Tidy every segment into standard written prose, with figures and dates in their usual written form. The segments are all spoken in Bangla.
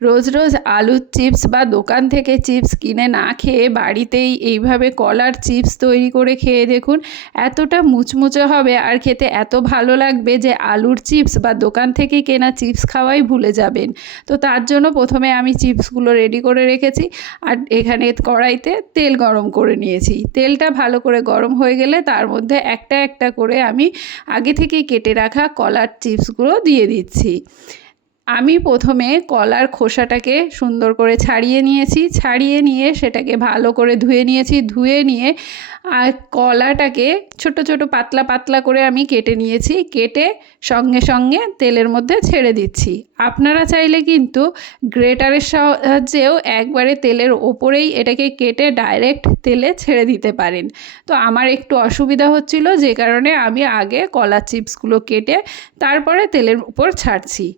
রোজ রোজ আলুর চিপস বা দোকান থেকে চিপস কিনে না খেয়ে বাড়িতেই এইভাবে কলার চিপস তৈরি করে খেয়ে দেখুন। এতটা মুচমুচে হবে আর খেতে এত ভালো লাগবে যে আলুর চিপস বা দোকান থেকে কেনা চিপস খাওয়াই ভুলে যাবেন। তো তার জন্য প্রথমে আমি চিপসগুলো রেডি করে রেখেছি আর এখানে কড়াইতে তেল গরম করে নিয়েছি। তেলটা ভালো করে গরম হয়ে গেলে তার মধ্যে একটা একটা করে আমি আগে থেকেই কেটে রাখা কলার চিপসগুলো দিয়ে দিচ্ছি। আমি প্রথমে কলার খোসাটাকে সুন্দর করে ছাড়িয়ে নিয়েছি, ছাড়িয়ে নিয়ে সেটাকে ভালো করে ধুয়ে নিয়েছি, ধুয়ে নিয়ে আর কলাটাকে ছোট ছোট পাতলা পাতলা করে আমি কেটে নিয়েছি, কেটে সঙ্গে সঙ্গে তেলের মধ্যে ছেড়ে দিচ্ছি। আপনারা চাইলে কিন্তু গ্রেটারের সাহায্যেও একবারে তেলের ওপরেই এটাকে কেটে ডাইরেক্ট তেলে ছেড়ে দিতে পারেন। তো আমার একটু অসুবিধা হচ্ছিল, যে কারণে আমি আগে কলার চিপসগুলো কেটে তারপরে তেলের উপর ছাড়ছি।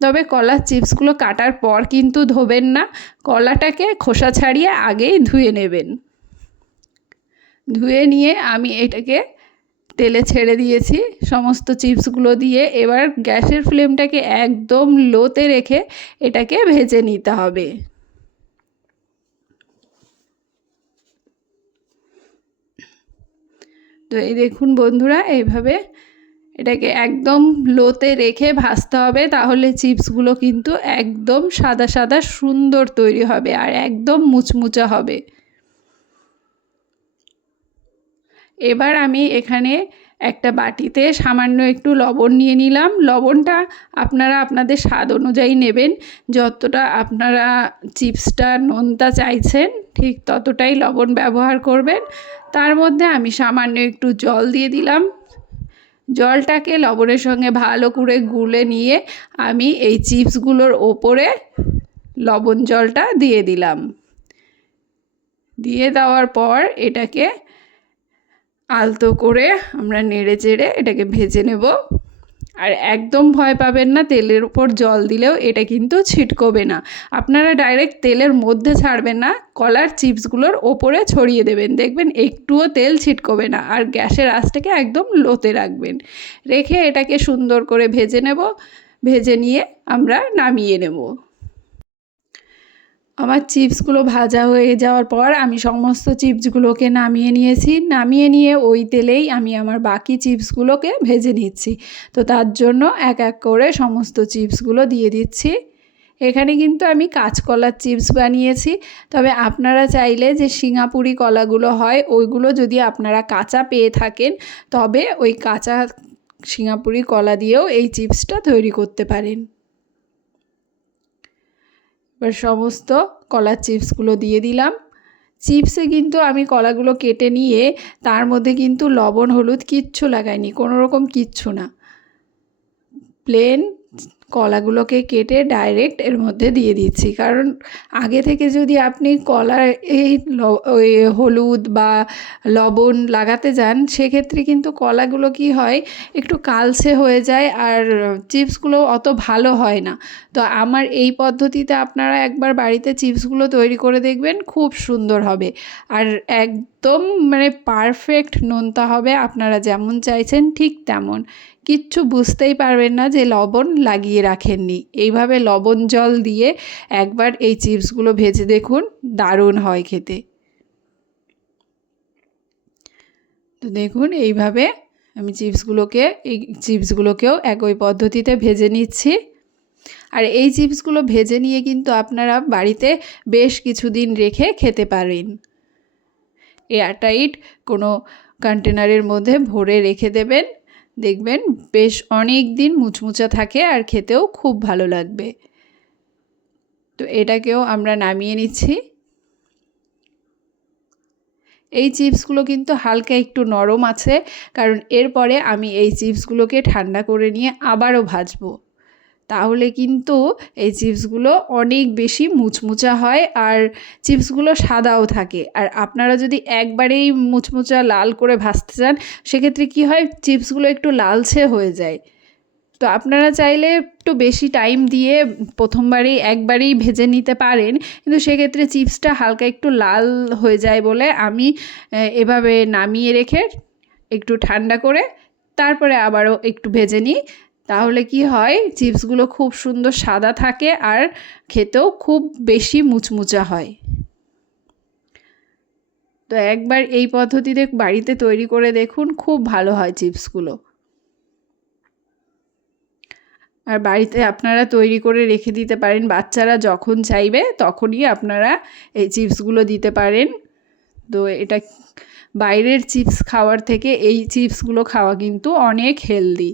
তবে কলার চিপসগুলো কাটার পর কিন্তু ধোবেন না, কলাটাকে খোসা ছাড়িয়ে আগেই ধুয়ে নেবেন। ধুয়ে নিয়ে আমি এটাকে তেলে ছেড়ে দিয়েছি সমস্ত চিপসগুলো দিয়ে। এবার গ্যাসের ফ্লেমটাকে একদম লোতে রেখে এটাকে ভেজে নিতে হবে। তো এই দেখুন বন্ধুরা, এইভাবে এটাকে একদম লোতে রেখে ভাজতে হবে, তাহলে চিপসগুলো কিন্তু একদম সাদা সাদা সুন্দর তৈরি হবে আর একদম মুচমুচে হবে। এবার আমি এখানে একটা বাটিতে সামান্য একটু লবণ নিয়ে নিলাম। লবণটা আপনারা আপনাদের স্বাদ অনুযায়ী নেবেন, যতটা আপনারা চিপসটা নোনতা চাইছেন ঠিক ততটাই লবণ ব্যবহার করবেন। তার মধ্যে আমি সামান্য একটু জল দিয়ে দিলাম। জলটাকে লবণের সঙ্গে ভালো করে গুলে নিয়ে আমি এই চিপসগুলোর ওপরে লবণ জলটা দিয়ে দিলাম। দিয়ে দেওয়ার পর এটাকে আলতো করে আমরা নেড়ে চেড়ে এটাকে ভেজে নেব। আর একদম ভয় পাবেন না, তেলের উপর জল দিলেও এটা কিন্তু ছিটকবে না। আপনারা ডাইরেক্ট তেলের মধ্যে ছাড়বেন না, কলার চিপসগুলোর ওপরে ছড়িয়ে দেবেন, দেখবেন একটুও তেল ছিটকবে না। আর গ্যাসের আঁচটাকে একদম লোতে রাখবেন, রেখে এটাকে সুন্দর করে ভেজে নেব। ভেজে নিয়ে আমরা নামিয়ে নেব। আমার চিপসগুলো ভাজা হয়ে যাওয়ার পর আমি সমস্ত চিপসগুলোকে নামিয়ে নিয়েছি। নামিয়ে নিয়ে ওই তেলেই আমি আমার বাকি চিপসগুলোকে ভেজে নিচ্ছি। তো তার জন্য এক এক করে সমস্ত চিপসগুলো দিয়ে দিচ্ছি। এখানে কিন্তু আমি কাঁচকলার চিপস বানিয়েছি, তবে আপনারা চাইলে যে সিঙ্গাপুরি কলাগুলো হয় ওইগুলো যদি আপনারা কাঁচা পেয়ে থাকেন, তবে ওই কাঁচা সিঙ্গাপুরি কলা দিয়েও এই চিপসটা তৈরি করতে পারেন। এবার সমস্ত কলার চিপসগুলো দিয়ে দিলাম। চিপসে কিন্তু আমি কলাগুলো কেটে নিয়ে তার মধ্যে কিন্তু লবণ হলুদ কিচ্ছু লাগাইনি, কোনো রকম কিচ্ছু না। প্লেন কলাগুলোকে কেটে ডাইরেক্ট এর মধ্যে দিয়ে দিচ্ছি, কারণ আগে থেকে যদি আপনি কলার এই ওই হলুদ বা লবণ লাগাতে যান, সেক্ষেত্রে কিন্তু কলাগুলো কি হয় একটু কালচে হয়ে যায় আর চিপসগুলো অত ভালো হয় না। তো আমার এই পদ্ধতিতে আপনারা একবার বাড়িতে চিপসগুলো তৈরি করে দেখবেন, খুব সুন্দর হবে আর একদম মানে পারফেক্ট নোনতা হবে, আপনারা যেমন চাইছেন ঠিক তেমন। কিচ্ছু বুঝতেই পারবেন না যে লবণ লাগিয়ে রাখেননি। এইভাবে লবণ জল দিয়ে একবার এই চিপসগুলো ভেজে দেখুন, দারুণ হয় খেতে। তো দেখুন এইভাবে আমি এই চিপসগুলোকেও একই পদ্ধতিতে ভেজে নিচ্ছি। আর এই চিপসগুলো ভেজে নিয়ে কিন্তু আপনারা বাড়িতে বেশ কিছুদিন রেখে খেতে পারেন। এয়ারটাইট কোনো কন্টেনারের মধ্যে ভরে রেখে দেবেন, দেখবেন বেশ অনেক দিন মুচমুচা থাকে আর খেতেও খুব ভালো লাগবে। তো এটাকেও আমরা নামিয়ে নিচ্ছি। এই চিপসগুলো কিন্তু হালকা একটু নরম আছে, কারণ এরপরে আমি এই চিপসগুলোকে ঠান্ডা করে নিয়ে আবারও ভাজবো। তাহলে কিন্তু এই চিপসগুলো অনেক বেশি মুচমুচা হয় আর চিপসগুলো সাদাও থাকে। আর আপনারা যদি একবারেই মুচমুচা লাল করে ভাজতে চান, সেক্ষেত্রে কি হয় চিপসগুলো একটু লালচে হয়ে যায়। তো আপনারা চাইলে একটু বেশি টাইম দিয়ে একবারেই ভেজে নিতে পারেন, কিন্তু সেক্ষেত্রে চিপসটা হালকা একটু লাল হয়ে যায় বলে আমি এভাবে নামিয়ে রেখে একটু ঠান্ডা করে তারপরে আবারও একটু ভেজে নিই, তাহলে কি হয়, চিপসগুলো খুব সুন্দর সাদা থাকে আর খেতেও খুব বেশি মুচমুচা হয়। তো একবার এই পদ্ধতিতে বাড়িতে তৈরি করে দেখুন, খুব ভালো হয় চিপসগুলো। আর বাড়িতে আপনারা তৈরি করে রেখে দিতে পারেন, বাচ্চারা যখন চাইবে তখনই আপনারা এই চিপসগুলো দিতে পারেন। তো এটা বাইরের চিপস খাওয়ার থেকে এই চিপসগুলো খাওয়া কিন্তু অনেক হেলদি।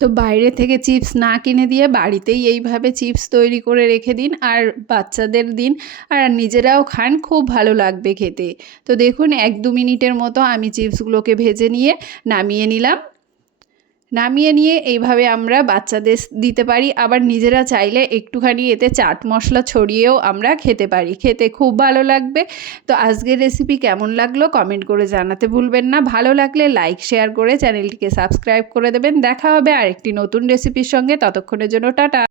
তো বাইরে থেকে চিপস না কিনে দিয়ে বাড়িতেই এইভাবে চিপস তৈরি করে রেখে দিন আর বাচ্চাদের দিন, আর নিজেরাও খান, খুব ভালো লাগবে খেতে। তো দেখুন 1-2 মিনিটের মতো আমি চিপসগুলোকে ভেজে নিয়ে নামিয়ে নিলাম। নামিয়ে নিয়ে এইভাবে আমরা বাচ্চাদের দিতে পারি, আবার নিজেরা চাইলে একটুখানি এতে চাট মশলা ছড়িয়েও আমরা খেতে পারি, খেতে খুব ভালো লাগবে। তো আজকের রেসিপি কেমন লাগলো কমেন্ট করে জানাতে ভুলবেন না। ভালো লাগলে লাইক শেয়ার করে চ্যানেলটিকে সাবস্ক্রাইব করে দেবেন। দেখা হবে আরেকটি নতুন রেসিপির সঙ্গে, ততক্ষণের জন্য টাটা।